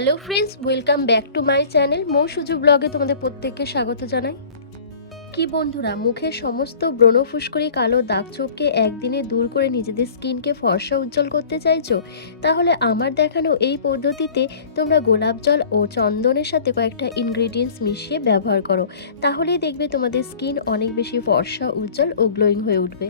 Hello friends, welcome back to my channel Mou Suju ব্লগে তোমাদের প্রত্যেককে স্বাগত জানাই। কি বন্ধুরা মুখের সমস্ত ব্রণ ফুসকুড়ি, কালো দাগ চোখকে একদিনে দূর করে নিজেদের স্কিনকে ফর্সা উজ্জ্বল করতে চাইছো? তাহলে আমার দেখানো এই পদ্ধতিতে তোমরা গোলাপ জল ও চন্দনের সাথে কয়েকটা ইনগ্রেডিয়েন্টস মিশিয়ে ব্যবহার করো। তাহলেই দেখবে তোমাদের স্কিন অনেক বেশি ফর্সা, উজ্জ্বল ও গ্লোয়িং হয়ে উঠবে।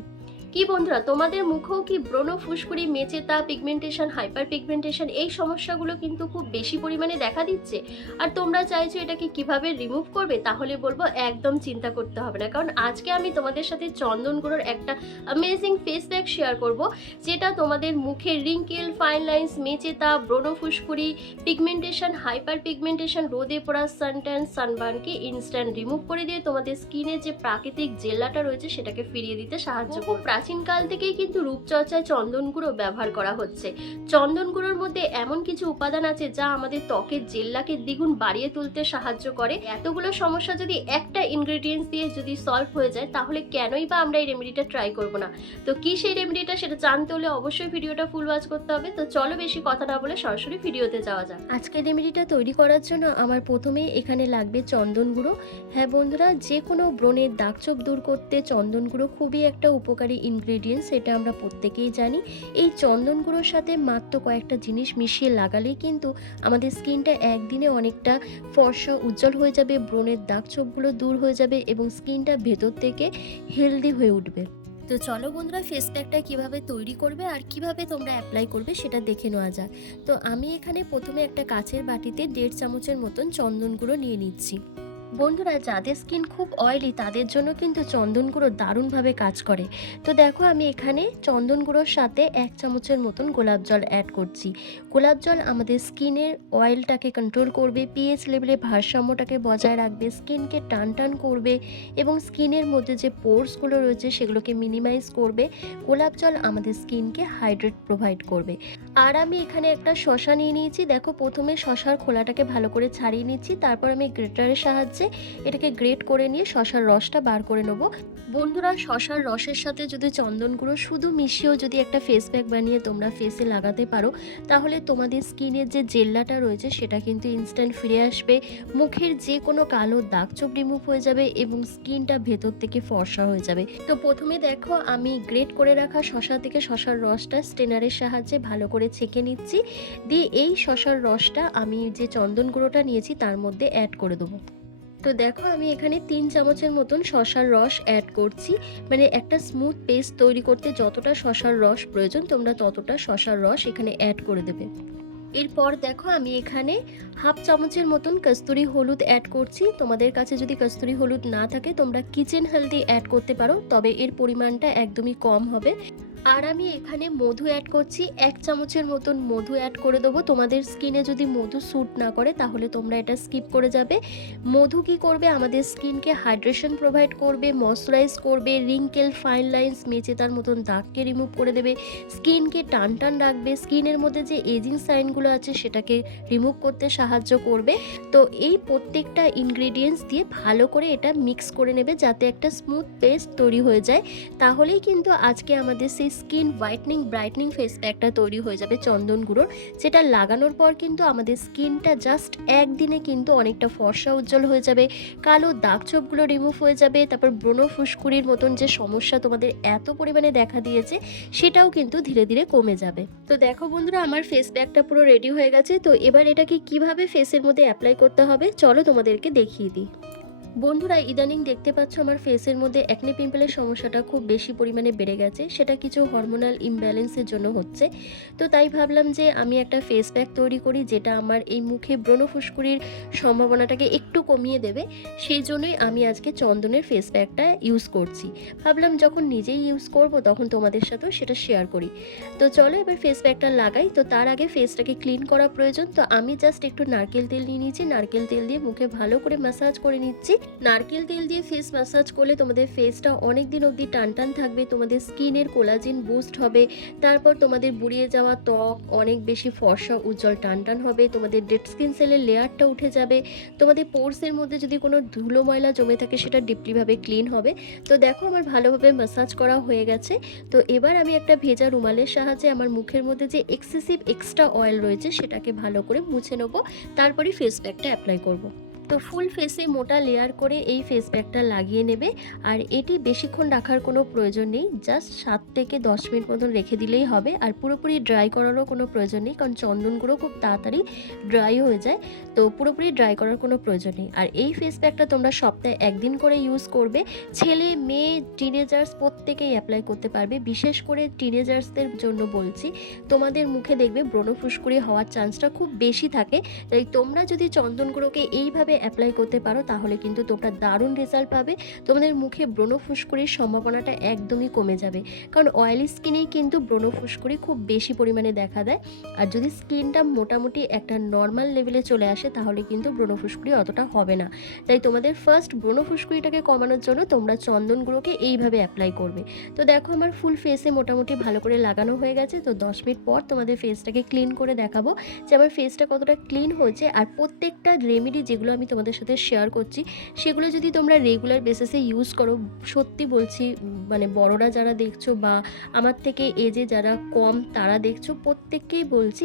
কি বন্ধুরা, তোমাদের মুখেও কি ব্রণ, ফুসকুড়ি মেচেতা পিগমেন্টেশন হাইপার পিগমেন্টেশন এই সমস্যাগুলো কিন্তু খুব বেশি পরিমাণে দেখা দিচ্ছে? আর তোমরা চাইছো এটাকে কীভাবে রিমুভ করবে? তাহলে বলব একদম চিন্তা করতে হবে না। কারণ আজকে আমি তোমাদের সাথে চন্দন গুঁড়োর একটা অ্যামেজিং ফেস প্যাক শেয়ার করব, যেটা তোমাদের মুখের রিঙ্কেল ফাইন লাইন্স মেচেতা ব্রণ, ফুসকুড়ি পিগমেন্টেশন হাইপার পিগমেন্টেশন রোদে পড়া সানট্যান সানবার্নকে ইনস্ট্যান্ট রিমুভ করে দিয়ে তোমাদের স্কিনের যে প্রাকৃতিক জেল্লাটা রয়েছে, সেটাকে ফিরিয়ে দিতে সাহায্য করবে। প্রাচীনকাল থেকেই কিন্তু রূপচর্চায় চন্দন গুঁড়ো ব্যবহার করা হচ্ছে। চন্দন গুঁড়োর মধ্যে এমন কিছু উপাদান আছে যা আমাদের ত্বকের জেল্লাকে দ্বিগুণ বাড়িয়ে তুলতে সাহায্য করে। এতগুলো সমস্যা যদি একটা ইনগ্রেডিয়েন্টস দিয়ে যদি সলভ হয়ে যায়, তাহলে কেনই বা আমরা এই রেমেডিটা ট্রাই করব না? তো কি সেই রেমেডিটা সেটা জানতে হলে অবশ্যই ভিডিওটা ফুল ওয়াচ করতে হবে। তো চলো বেশি কথা না বলে সরাসরি ভিডিওতে যাওয়া যাক। আজকের রেমেডিটা তৈরি করার জন্য আমার প্রথমেই এখানে লাগবে চন্দন গুঁড়ো হ্যাঁ বন্ধুরা যে কোনো ব্রণের দাগছোপ দূর করতে চন্দন গুঁড়ো খুবই একটা উপকারী ইনগ্রেডিয়েন্টস এটা আমরা প্রত্যেকেই জানি। এই চন্দন গুঁড়োর সাথে মাত্র কয়েকটা জিনিস মিশিয়ে লাগালেই কিন্তু আমাদের স্কিনটা একদিনে অনেকটা ফর্সা উজ্জ্বল হয়ে যাবে, ব্রণের দাগছোপগুলো দূর হয়ে যাবে এবং স্কিনটা ভেতর থেকে হেলদি হয়ে উঠবে। তো চলো বন্ধুরা ফেস প্যাকটা কীভাবে তৈরি করবে আর কীভাবে তোমরা অ্যাপ্লাই করবে সেটা দেখে নেওয়া যাক। তো আমি এখানে প্রথমে একটা কাচের বাটিতে দেড় চামচের মতন চন্দন গুঁড়ো নিয়ে নিচ্ছি। বন্ধুরা, যাদের স্কিন খুব অয়েলি তাদের জন্য কিন্তু চন্দন গুঁড়ো দারুণভাবে কাজ করে। তো দেখো, আমি এখানে চন্দন গুঁড়োর সাথে এক চামচের মতন গোলাপ জল অ্যাড করছি। গোলাপ জল আমাদের স্কিনের অয়েলটাকে কন্ট্রোল করবে পিএইচ লেভেলে ভারসাম্যটাকে বজায় রাখবে স্কিনকে টান টান করবে এবং স্কিনের মধ্যে যে পোর্সগুলো রয়েছে, সেগুলোকে মিনিমাইজ করবে। গোলাপ জল আমাদের স্কিনকে হাইড্রেট প্রোভাইড করবে। আর আমি এখানে একটা শশা নিয়ে নিয়েছি। দেখো, প্রথমে শশার খোলাটাকে ভালো করে ছাড়িয়ে নিচ্ছি, তারপর আমি গ্রেটারের সাহায্যে এটাকে গ্রেট করে নিয়ে শশার রসটা বার করে নেব। বন্ধুরা, শশার রসের সাথে যদি চন্দন গুঁড়ো শুধু মিশিয়েও যদি একটা ফেস প্যাক বানিয়ে তোমরা ফেসে লাগাতে পারো, তাহলে তোমাদের স্কিনের যে জেল্লাটা রয়েছে, সেটা কিন্তু ইনস্ট্যান্ট ফিরে আসবে। মুখের যে কোনো কালো দাগ চোখ রিমুভ হয়ে যাবে এবং স্কিনটা ভেতর থেকে ফর্সা হয়ে যাবে। তো প্রথমে দেখো, আমি গ্রেট করে রাখা শশা থেকে শশার রসটা স্টেনারের সাহায্যে ভালো করে ছেঁকে নিচ্ছি। দিয়ে এই শশার রসটা আমি যে চন্দন গুঁড়োটা নিয়েছি, তার মধ্যে অ্যাড করে দেবো। তো দেখো আমি এখানে তিন চামচের মতন শশার রস অ্যাড করছি। মানে একটা স্মুথ পেস্ট তৈরি করতে যতটা শশার রস প্রয়োজন, তোমরা ততটা শশার রস এখানে অ্যাড করে দেবে। এরপর দেখো আমি এখানে হাফ চামচের মতন কস্তুরি হলুদ অ্যাড করছি। তোমাদের কাছে যদি কস্তুরি হলুদ না থাকে, তোমরা কিচেন হেলদি অ্যাড করতে পারো, তবে এর পরিমাণটা একদমই কম হবে। আর আমি এখানে মধু অ্যাড করছি। এক চামচের মতন মধু অ্যাড করে দেবো। তোমাদের স্কিনে যদি মধু স্যুট না করে, তাহলে তোমরা এটা স্কিপ করে যাবে। মধু কি করবে? আমাদের স্কিনকে হাইড্রেশন প্রোভাইড করবে ময়শ্চারাইজ করবে রিঙ্কেল ফাইন লাইন্স মেচেতার মতন দাগকে রিমুভ করে দেবে। স্কিনকে টান টান রাখবে। স্কিনের মধ্যে যে এজিং সাইনগুলো আছে, সেটাকে রিমুভ করতে সাহায্য করবে। তো এই প্রত্যেকটা ইনগ্রেডিয়েন্টস দিয়ে ভালো করে এটা মিক্স করে নেবে, যাতে একটা স্মুথ পেস্ট তৈরি হয়ে যায়। তাহলেই কিন্তু আজকে আমাদের সেই স্কিন হোয়াইটনিং ব্রাইটনিং ফেস প্যাকটা তৈরি হয়ে যাবে চন্দন গুঁড়োর। যেটা লাগানোর পর কিন্তু আমাদের স্কিনটা জাস্ট একদিনে কিন্তু অনেকটা ফর্সা উজ্জ্বল হয়ে যাবে। কালো দাগ ছোপগুলো রিমুভ হয়ে যাবে। তারপর ব্রণ ফুসকুড়ির মতন যে সমস্যা তোমাদের এত পরিমাণে দেখা দিয়েছে, সেটাও কিন্তু ধীরে ধীরে কমে যাবে। তো দেখো বন্ধুরা, আমার ফেস প্যাকটা পুরো রেডি হয়ে গেছে। তো এবার এটাকে কীভাবে ফেসের মধ্যে অ্যাপ্লাই করতে হবে, চলো তোমাদেরকে দেখিয়ে দিই। বন্ধুরা, ইদানিং দেখতে পাচ্ছ আমার ফেসের মধ্যে একনে পিম্পলের সমস্যাটা খুব বেশি পরিমাণে বেড়ে গেছে। সেটা কিছু হরমোনাল ইমব্যালেন্সের জন্য হচ্ছে। তো তাই ভাবলাম যে আমি একটা ফেস প্যাক তৈরি করি, যেটা আমার এই মুখে ব্রণ ফুসকুড়ির সম্ভাবনাটাকে একটু কমিয়ে দেবে। সেই জন্যই আমি আজকে চন্দনের ফেস প্যাকটা ইউজ করছি। ভাবলাম যখন নিজেই ইউজ করব, তখন তোমাদের সাথেও সেটা শেয়ার করি। তো চলো এবার ফেস প্যাকটা লাগাই। তো তার আগে ফেসটাকে ক্লিন করা প্রয়োজন। তো আমি জাস্ট একটু নারকেল তেল নিয়ে নিয়েছি। নারকেল তেল দিয়ে মুখে ভালো করে ম্যাসাজ করে নিচ্ছি। নারকেল তেল দিয়ে ফেস ম্যাসাজ করলে তোমাদের ফেসটা অনেক দিন অবধি টান টান থাকবে, তোমাদের স্কিনের কোলাজিন বুস্ট হবে, তারপর তোমাদের বুড়িয়ে যাওয়া ত্বক অনেক বেশি ফর্সা, উজ্জ্বল টান টান হবে, তোমাদের ডেড স্কিন সেলের লেয়ারটা উঠে যাবে, তোমাদের পোর্সের মধ্যে যদি কোনো ধুলো ময়লা জমে থাকে সেটা ডিপলিভাবে ক্লিন হবে তো দেখো আমার ভালোভাবে ম্যাসাজ করা হয়ে গেছে তো এবার আমি একটা ভেজা রুমালের সাহায্যে আমার মুখের মধ্যে যে এক্সেসিভ এক্সট্রা অয়েল রয়েছে সেটাকে ভালো করে মুছে নেব তারপরে ফেস প্যাকটা অ্যাপ্লাই করব। তো ফুল ফেসে মোটা লেয়ার করে এই ফেস প্যাকটা লাগিয়ে নেবে। আর এটি বেশিক্ষণ রাখার কোনো প্রয়োজন নেই জাস্ট সাত থেকে দশ মিনিট মতন রেখে দিলেই হবে। আর পুরোপুরি ড্রাই করারও কোনো প্রয়োজন নেই, কারণ চন্দনগুলো খুব তাড়াতাড়ি ড্রাই হয়ে যায়, তো পুরোপুরি ড্রাই করার কোনো প্রয়োজন নেই। আর এই ফেস প্যাকটা তোমরা সপ্তাহে একদিন করে ইউজ করবে। ছেলে, মেয়ে টিনেজার্স প্রত্যেকেই অ্যাপ্লাই করতে পারবে। বিশেষ করে টিনেজার্সদের জন্য বলছি, তোমাদের মুখে দেখবে ব্রণ ফুসকুড়ি হওয়ার চান্সটা খুব বেশি থাকে। তাই তোমরা যদি চন্দনগুলোকে এইভাবে অ্যাপ্লাই করতে পারো, তাহলে কিন্তু তোমরা দারুণ রেজাল্ট পাবে। তোমাদের মুখে ব্রণ ফুসকুড়ির সম্ভাবনাটা একদমই কমে যাবে। কারণ অয়েলি স্কিনেই কিন্তু ব্রণ ফুসকুড়ি খুব বেশি পরিমাণে দেখা দেয়। আর যদি স্কিনটা মোটামুটি একটা নর্মাল লেভেলে চলে আসে, তাহলে কিন্তু ব্রণ ফুসকুড়ি অতটা হবে না। তাই তোমাদের ফার্স্ট ব্রণ ফুসকুড়িটাকে কমানোর জন্য তোমরা চন্দনগুলোকে এইভাবে অ্যাপ্লাই করবে। তো দেখো আমার ফুল ফেসে মোটামুটি ভালো করে লাগানো হয়ে গেছে। তো দশ মিনিট পর তোমাদের ফেসটাকে ক্লিন করে দেখাবো যে আমার ফেসটা কতটা ক্লিন হয়েছে। আর প্রত্যেকটা রেমেডি যেগুলো আমি তোমাদের সাথে শেয়ার করছি। সেগুলো যদি তোমরা রেগুলার বেসিসে ইউজ করো, সত্যি বলছি মানে বড়রা যারা দেখছ বা আমার থেকে এজে যারা কম, তারা দেখছ, প্রত্যেককেই বলছি,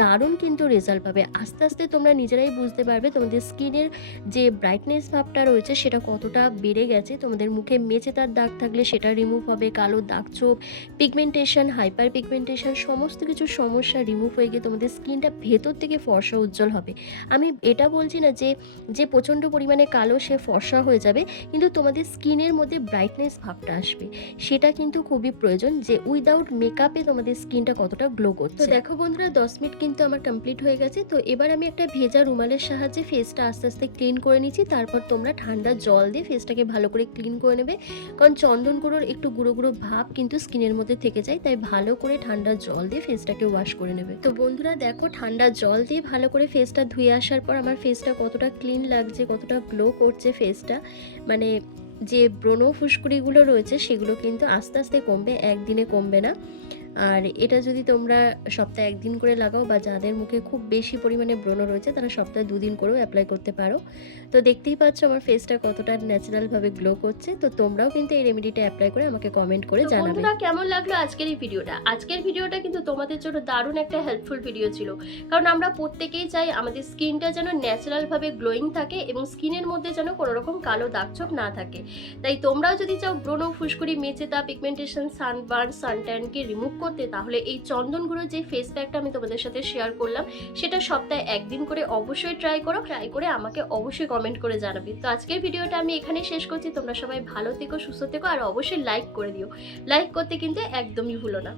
দারুণ কিন্তু রেজাল্ট পাবে। আস্তে আস্তে তোমরা নিজেরাই বুঝতে পারবে তোমাদের স্কিনের যে ব্রাইটনেস ভাবটা রয়েছে, সেটা কতটা বেড়ে গেছে। তোমাদের মুখে মেচে তার দাগ থাকলে সেটা রিমুভ হবে, কালো দাগ চোখ পিগমেন্টেশন হাইপার পিগমেন্টেশন সমস্ত কিছু সমস্যা রিমুভ হয়ে গিয়ে তোমাদের স্কিনটা ভেতর থেকে ফর্সা উজ্জ্বল হবে। আমি এটা বলছি না যে যে প্রচণ্ড পরিমাণে কালো, সে ফর্সা হয়ে যাবে, কিন্তু তোমাদের স্কিনের মধ্যে ব্রাইটনেস ভাবটা আসবে। সেটা কিন্তু খুবই প্রয়োজন যে উইদাউট মেকআপে তোমাদের স্কিনটা কতটা গ্লো করছে। তো দেখো বন্ধুরা, দশ মিনিট কিন্তু আমার কমপ্লিট হয়ে গেছে। তো এবার আমি একটা ভেজা রুমালের সাহায্যে ফেসটা আস্তে আস্তে ক্লিন করে নিচ্ছি। তারপর তোমরা ঠান্ডা জল দিয়ে ফেসটাকে ভালো করে ক্লিন করে নেবে। কারণ চন্দন গুঁড়োর একটু গুঁড়ো গুঁড়ো ভাব কিন্তু স্কিনের মধ্যে থেকে যায়, তাই ভালো করে ঠান্ডা জল দিয়ে ফেসটাকে ওয়াশ করে নেবে। তো বন্ধুরা, দেখো ঠান্ডা জল দিয়ে ভালো করে ফেসটা ধুয়ে আসার পর আমার ফেসটা কতটা ক্লিন লাগছে, কতটা গ্লো করছে ফেসটা মানে যে ব্রণ ফুসকুড়িগুলো রয়েছে, সেগুলো কিন্তু আস্তে আস্তে কমবে, একদিনে কমবে না। আর এটা যদি তোমরা সপ্তাহে একদিন করে লাগাও বা যাদের মুখে খুব বেশি পরিমাণে ব্রণ রয়েছে তারা সপ্তাহে দুদিন করেও অ্যাপ্লাই করতে পারো। তো দেখতেই পাচ্ছ আমার ফেসটা কতটা ন্যাচারালভাবে গ্লো করছে। তো তোমরাও কিন্তু এই রেমেডিটা অ্যাপ্লাই করে আমাকে কমেন্ট করে জানাবে। বন্ধুরা কেমন লাগল আজকের এই ভিডিওটা আজকের ভিডিওটা কিন্তু তোমাদের জন্য দারুণ একটা হেল্পফুল ভিডিও ছিল। কারণ আমরা প্রত্যেকেই চাই আমাদের স্কিনটা যেন ন্যাচারালভাবে গ্লোয়িং থাকে এবং স্কিনের মধ্যে যেন কোনো রকম কালো দাগছোপ না থাকে। তাই তোমরাও যদি চাও ব্রণ ফুসকুড়ি মেচেতা পিগমেন্টেশন সানবার্ন সানট্যানকে রিমুভ করতে, তাহলে এই চন্দন গুঁড়ো যে ফেস প্যাকটা আমি তোমাদের সাথে শেয়ার করলাম, সেটা সপ্তাহে একদিন করে অবশ্যই ট্রাই করো ট্রাই করে আমাকে অবশ্যই কমেন্ট করে জানাবে। তো আজকের ভিডিওটা আমি এখানে শেষ করছি। তোমরা সবাই ভালো থেকো, সুস্থ থেকো, আর অবশ্যই লাইক করে দিও। লাইক করতে কিন্তু একদমই ভুলো না।